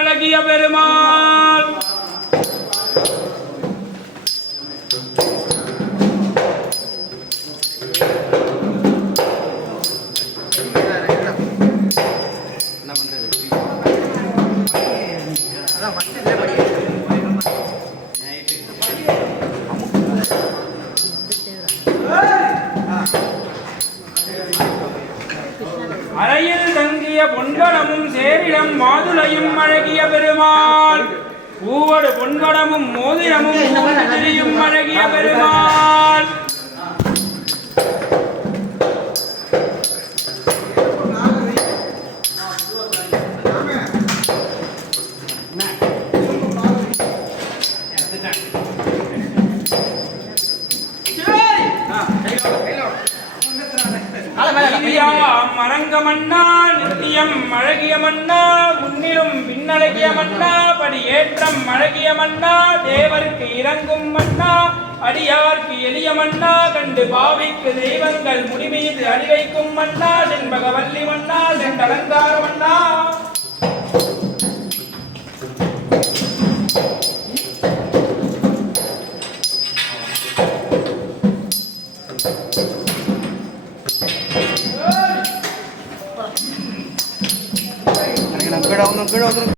அழகிய பெருமாள். அறையில் தங்கிய பொன்கடமும் சேரிடம் மாதுளையும் அழகிய பெருமாள். பூவடு பொன்கடமும் மோதிரமும் அழகிய பெருமாள். இந்தியாம் மன்னா நித்தியம் அழகிய மன்னா முன்னிலும் பின்னழகிய மன்னா படி ஏற்றம் அழகிய மன்னா தேவருக்கு இறங்கும் மன்னா அடியார்க்கு எளிய மன்னா கண்டு பாவிக்கு தெய்வங்கள் முடிமீது அடி வைக்கும் மன்னா செண்பகவல்லி மன்னா செண்டலங்கார மன்னா. எனக்கு நான் കിടന്നു കിടന്നു